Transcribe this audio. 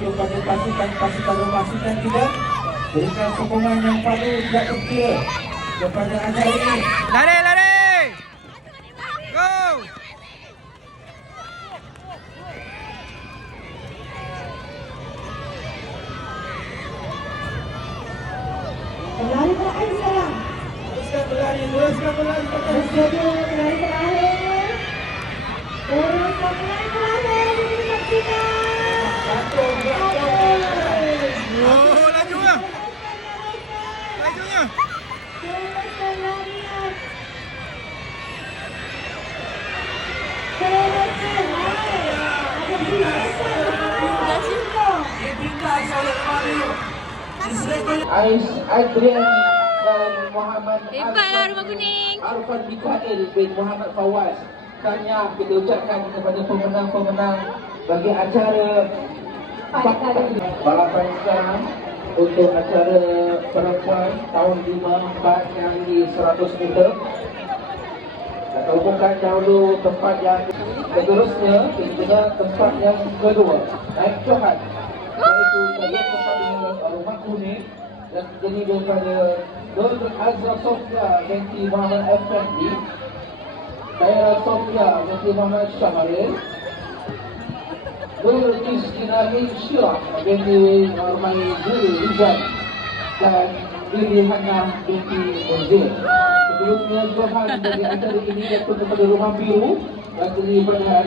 kepada pasukan kita. Berikan sokongan yang padu tidak terkira kepada acara ini. Lari! Go! Berlari terakhir sekarang. Teruskan berlari. Bersedia berlari terakhir. Teruskan berlari terakhir. Disaksikan. Gantung. Oh, lajunya. Lajunya. Teruskan larian. Teruskan lari. Ada Dipindah oleh Mario. Adrian dan Muhammad Hebatlah Rumah Kuning. Arfan Mikael bin Muhammad Fawaz. Tahniah kita ucapkan kepada pemenang-pemenang bagi acara balapan sekarang untuk acara perempuan tahun 54 yang di 100 meter. Kita bukan dahulu tempat yang seterusnya, kita tempat yang kedua. Naik Johan. Iaitu dari tempat Rumah Kuning dan jadi daripada Nur Azra Sofia binti Muhammad Effendi, Daerah Sofia binti Muhammad Syahril, Nur Iskinani Syirah binti Muhammad Zuri Rizal dan Diri Hana binti Muzir. Sebelumnya Johan bagi acara ini datang kepada Rumah Biru dan daripada hari